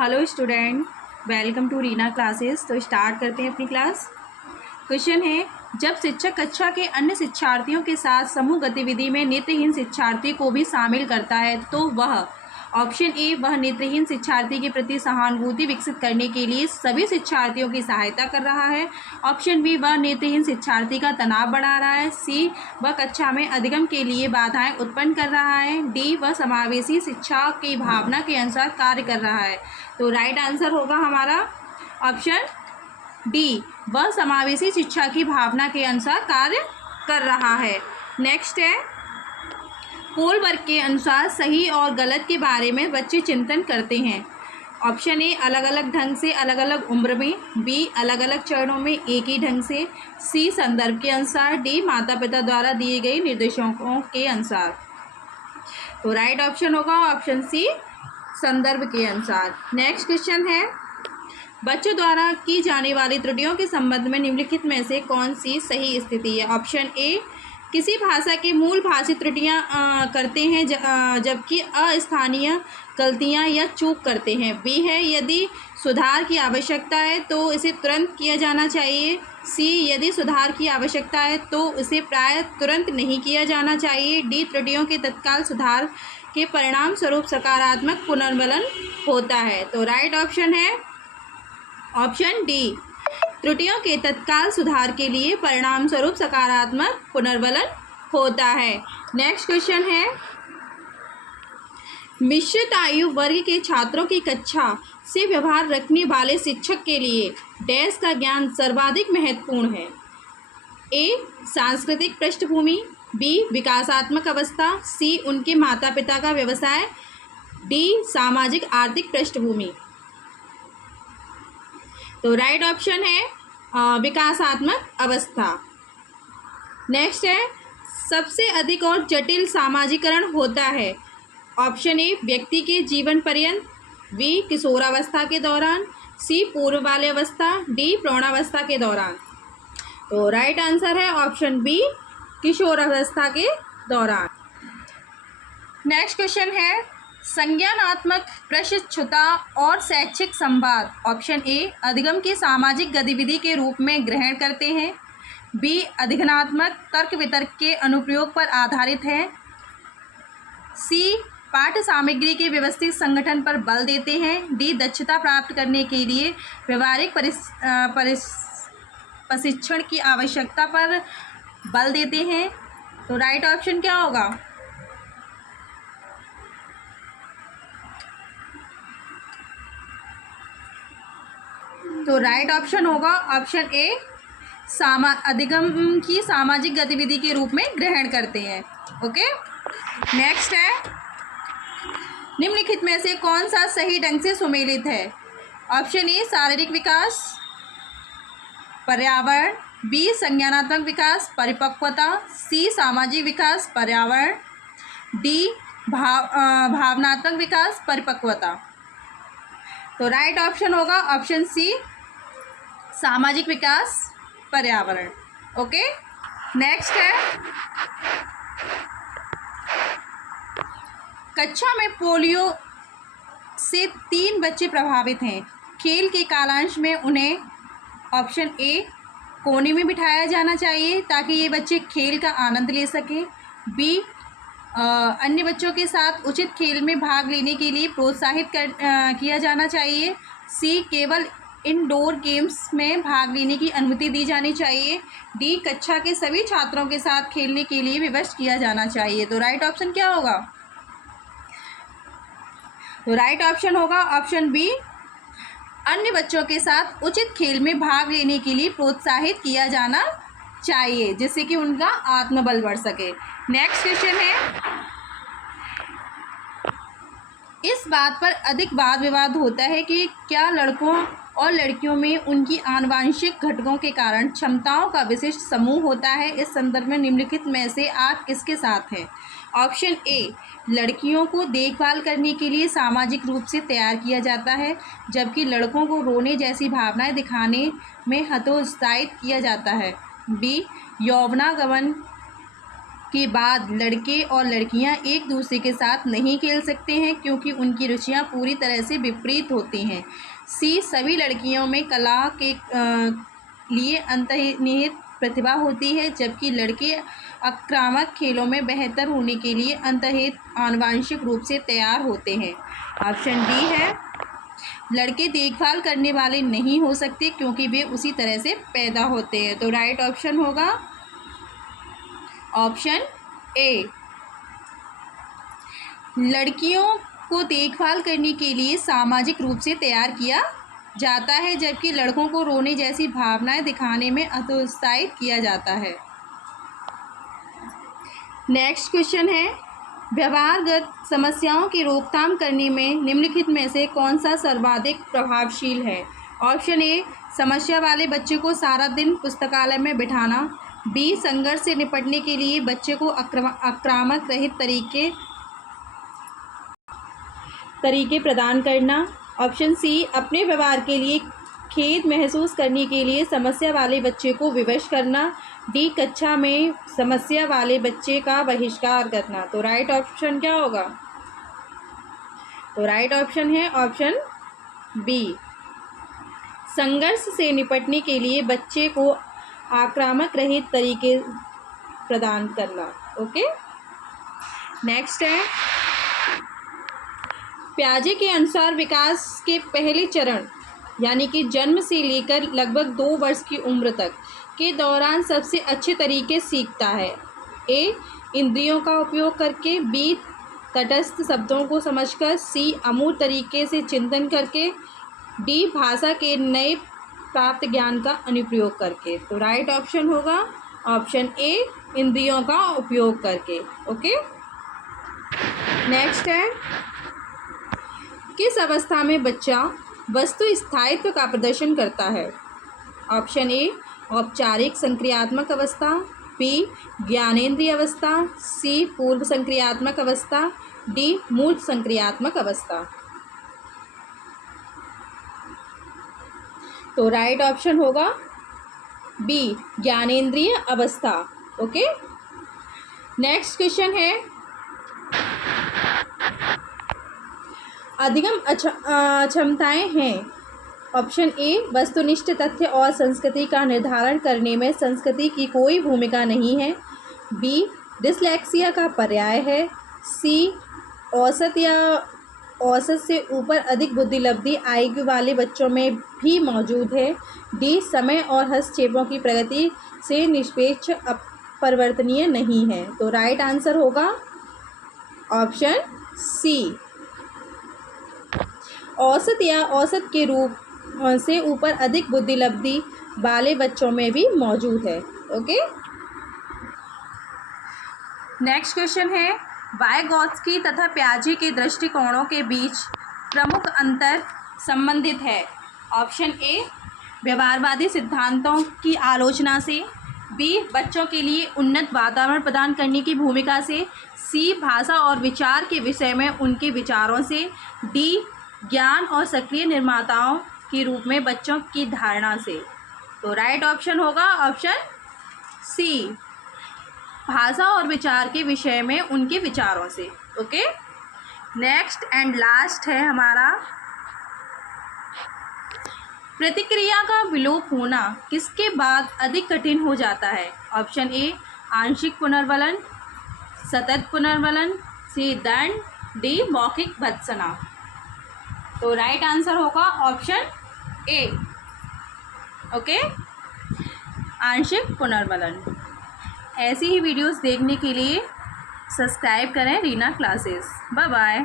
Hello student, welcome to Reena classes. तो start करते हैं अपनी क्लास। क्वेश्चन है, जब शिक्षक कक्षा के अन्य शिक्षार्थियों के साथ समूह गतिविधि में नेत्रहीन शिक्षार्थी को भी शामिल करता है तो वह ऑप्शन ए, वह नेत्रहीन शिक्षार्थी के प्रति सहानुभूति विकसित करने के लिए सभी शिक्षार्थियों की सहायता कर रहा है। ऑप्शन बी, वह नेत्रहीन शिक्षार्थी का तनाव बढ़ा रहा है। सी, वह कक्षा में अधिगम के लिए बाधाएं उत्पन्न कर रहा है। डी, वह समावेशी शिक्षा की भावना के अनुसार कार्य कर रहा है। तो राइट आंसर होगा हमारा ऑप्शन डी, वह समावेशी शिक्षा की भावना के अनुसार कार्य कर रहा है। नेक्स्ट है, कोलबर्ग के अनुसार सही और गलत के बारे में बच्चे चिंतन करते हैं। ऑप्शन ए, अलग अलग ढंग से, अलग अलग उम्र में। बी, अलग अलग चरणों में एक ही ढंग से। सी, संदर्भ के अनुसार। डी, माता पिता द्वारा दिए गए निर्देशों के अनुसार। तो राइट ऑप्शन होगा ऑप्शन सी, संदर्भ के अनुसार। नेक्स्ट क्वेश्चन है, बच्चों द्वारा की जाने वाली त्रुटियों के संबंध में निम्नलिखित में से कौन सी सही स्थिति है। ऑप्शन ए, किसी भाषा की मूल भाषी त्रुटियां करते हैं जबकि अस्थानीय गलतियां या चूक करते हैं। बी है, यदि सुधार की आवश्यकता है तो इसे तुरंत किया जाना चाहिए। सी, यदि सुधार की आवश्यकता है तो इसे प्रायः तुरंत नहीं किया जाना चाहिए। डी, त्रुटियों के तत्काल सुधार के परिणाम स्वरूप सकारात्मक पुनर्वलन होता है। तो राइट ऑप्शन है ऑप्शन डी, त्रुटियों के तत्काल सुधार के लिए परिणाम स्वरूप सकारात्मक पुनर्वलन होता है। नेक्स्ट क्वेश्चन है, मिश्रित आयु वर्ग के छात्रों की कक्षा से व्यवहार रखने वाले शिक्षक के लिए डैश का ज्ञान सर्वाधिक महत्वपूर्ण है। ए, सांस्कृतिक पृष्ठभूमि। बी, विकासात्मक अवस्था। सी, उनके माता पिता का व्यवसाय। डी, सामाजिक आर्थिक पृष्ठभूमि। तो राइट ऑप्शन है विकासात्मक अवस्था। नेक्स्ट है, सबसे अधिक और जटिल सामाजिकरण होता है। ऑप्शन ए, व्यक्ति के जीवन पर्यंत। बी, किशोरावस्था के दौरान। सी, पूर्व बाल्यावस्था। डी, प्रौढ़ावस्था के दौरान। तो राइट आंसर है ऑप्शन बी, किशोरावस्था के दौरान। नेक्स्ट क्वेश्चन है, संज्ञानात्मक प्रशिक्षुता और शैक्षिक संवाद। ऑप्शन ए, अधिगम की सामाजिक गतिविधि के रूप में ग्रहण करते हैं। बी, अधिगमात्मक तर्क वितर्क के अनुप्रयोग पर आधारित है। सी, पाठ्य सामग्री के व्यवस्थित संगठन पर बल देते हैं। डी, दक्षता प्राप्त करने के लिए व्यवहारिक प्रशिक्षण की आवश्यकता पर बल देते हैं। तो राइट ऑप्शन क्या होगा? तो राइट ऑप्शन होगा ऑप्शन ए, अधिगम की सामाजिक गतिविधि के रूप में ग्रहण करते हैं। ओके, नेक्स्ट है, निम्नलिखित में से कौन सा सही ढंग से सुमेलित है। ऑप्शन ए, शारीरिक विकास पर्यावरण। बी, संज्ञानात्मक विकास परिपक्वता। सी, सामाजिक विकास पर्यावरण। डी, भावनात्मक विकास परिपक्वता। तो राइट ऑप्शन होगा ऑप्शन सी, सामाजिक विकास पर्यावरण। ओके, नेक्स्ट है, कक्षा में पोलियो से 3 बच्चे प्रभावित हैं। खेल के कालांश में उन्हें ऑप्शन ए, कोने में बिठाया जाना चाहिए ताकि ये बच्चे खेल का आनंद ले सकें। बी, अन्य बच्चों के साथ उचित खेल में भाग लेने के लिए प्रोत्साहित किया जाना चाहिए। सी, केवल इंडोर गेम्स में भाग लेने की अनुमति दी जानी चाहिए। डी, कक्षा के सभी छात्रों के साथ खेलने के लिए विवश किया जाना चाहिए। तो राइट ऑप्शन क्या होगा? तो राइट ऑप्शन होगा ऑप्शन बी, अन्य बच्चों के साथ उचित खेल में भाग लेने के लिए प्रोत्साहित किया जाना चाहिए जिससे कि उनका आत्मबल बढ़ सके। नेक्स्ट क्वेश्चन है, इस बात पर अधिक वाद विवाद होता है कि क्या लड़कों और लड़कियों में उनकी आनुवांशिक घटकों के कारण क्षमताओं का विशिष्ट समूह होता है। इस संदर्भ में निम्नलिखित में से आप किसके साथ हैं? ऑप्शन ए, लड़कियों को देखभाल करने के लिए सामाजिक रूप से तैयार किया जाता है जबकि लड़कों को रोने जैसी भावनाएं दिखाने में हतोत्साहित किया जाता है। बी, यौवनागमन के बाद लड़के और लड़कियां एक दूसरे के साथ नहीं खेल सकते हैं क्योंकि उनकी रुचियां पूरी तरह से विपरीत होती हैं। सी, सभी लड़कियों में कला के लिए अंतर्निहित प्रतिभा होती है जबकि लड़के आक्रामक खेलों में बेहतर होने के लिए अंतर्निहित आनुवांशिक रूप से तैयार होते हैं। ऑप्शन डी है, लड़के देखभाल करने वाले नहीं हो सकते क्योंकि वे उसी तरह से पैदा होते हैं। तो राइट ऑप्शन होगा ऑप्शन ए। लड़कियों को देखभाल करने के लिए सामाजिक रूप से तैयार किया जाता है जबकि लड़कों को रोने जैसी भावनाएं दिखाने में हतोत्साहित किया जाता है। नेक्स्ट क्वेश्चन है, व्यवहारगत समस्याओं की रोकथाम करने में निम्नलिखित में से कौन सा सर्वाधिक प्रभावशील है? ऑप्शन ए, समस्या वाले बच्चे को सारा दिन पुस्तकालय में बिठाना। बी, संघर्ष से निपटने के लिए बच्चे को आक्रामक रहित तरीके प्रदान करना। ऑप्शन सी, अपने व्यवहार के लिए खेद महसूस करने के लिए समस्या वाले बच्चे को विवश करना। डी, कक्षा में समस्या वाले बच्चे का बहिष्कार करना। तो राइट ऑप्शन क्या होगा? तो राइट ऑप्शन है ऑप्शन बी, संघर्ष से निपटने के लिए बच्चे को आक्रामक रहित तरीके प्रदान करना। ओके, नेक्स्ट है, पियाजे के अनुसार विकास के पहले चरण यानी कि जन्म से लेकर लगभग 2 वर्ष की उम्र तक के दौरान सबसे अच्छे तरीके सीखता है। ए, इंद्रियों का उपयोग करके। बी, तटस्थ शब्दों को समझकर। सी, अमूर्त तरीके से चिंतन करके। डी, भाषा के नए प्राप्त ज्ञान का अनुप्रयोग करके। तो राइट ऑप्शन होगा ऑप्शन ए, इंद्रियों का उपयोग करके। ओके, नेक्स्ट है, किस अवस्था में बच्चा वस्तु स्थायित्व का प्रदर्शन करता है? ऑप्शन ए, औपचारिक संक्रियात्मक अवस्था। बी, ज्ञानेंद्रिय अवस्था। सी, पूर्व संक्रियात्मक अवस्था। डी, मूर्त संक्रियात्मक अवस्था। तो राइट ऑप्शन होगा बी, ज्ञानेंद्रिय अवस्था। ओके, नेक्स्ट क्वेश्चन है, अधिगम क्षमताएं हैं। ऑप्शन ए, वस्तुनिष्ठ तथ्य और संस्कृति का निर्धारण करने में संस्कृति की कोई भूमिका नहीं है। बी, डिसलेक्सिया का पर्याय है। सी, औसत या औसत से ऊपर अधिक बुद्धिलब्धि IQ वाले बच्चों में भी मौजूद है। डी, समय और हस्तक्षेपों की प्रगति से निष्पेक्ष अपरिवर्तनीय नहीं है। तो राइट आंसर होगा ऑप्शन सी, औसत या औसत के रूप से ऊपर अधिक बुद्धिलब्धि वाले बच्चों में भी मौजूद है। ओके, नेक्स्ट क्वेश्चन है, वाइगॉत्स्की तथा पियाजे के दृष्टिकोणों के बीच प्रमुख अंतर संबंधित है। ऑप्शन ए, व्यवहारवादी सिद्धांतों की आलोचना से। बी, बच्चों के लिए उन्नत वातावरण प्रदान करने की भूमिका से। सी, भाषा और विचार के विषय में उनके विचारों से। डी, ज्ञान और सक्रिय निर्माताओं के रूप में बच्चों की धारणा से। तो राइट ऑप्शन होगा ऑप्शन सी, भाषा और विचार के विषय में उनके विचारों से। ओके, नेक्स्ट एंड लास्ट है हमारा, प्रतिक्रिया का विलोप होना किसके बाद अधिक कठिन हो जाता है? ऑप्शन ए, आंशिक पुनर्वलन। सतत पुनर्वलन। सी, दंड। डी, मौखिक भत्सना। तो राइट आंसर होगा ऑप्शन ए। ओके, आंशिक पुनर्वलन। ऐसी ही वीडियोस देखने के लिए सब्सक्राइब करें रीना क्लासेस। Bye bye.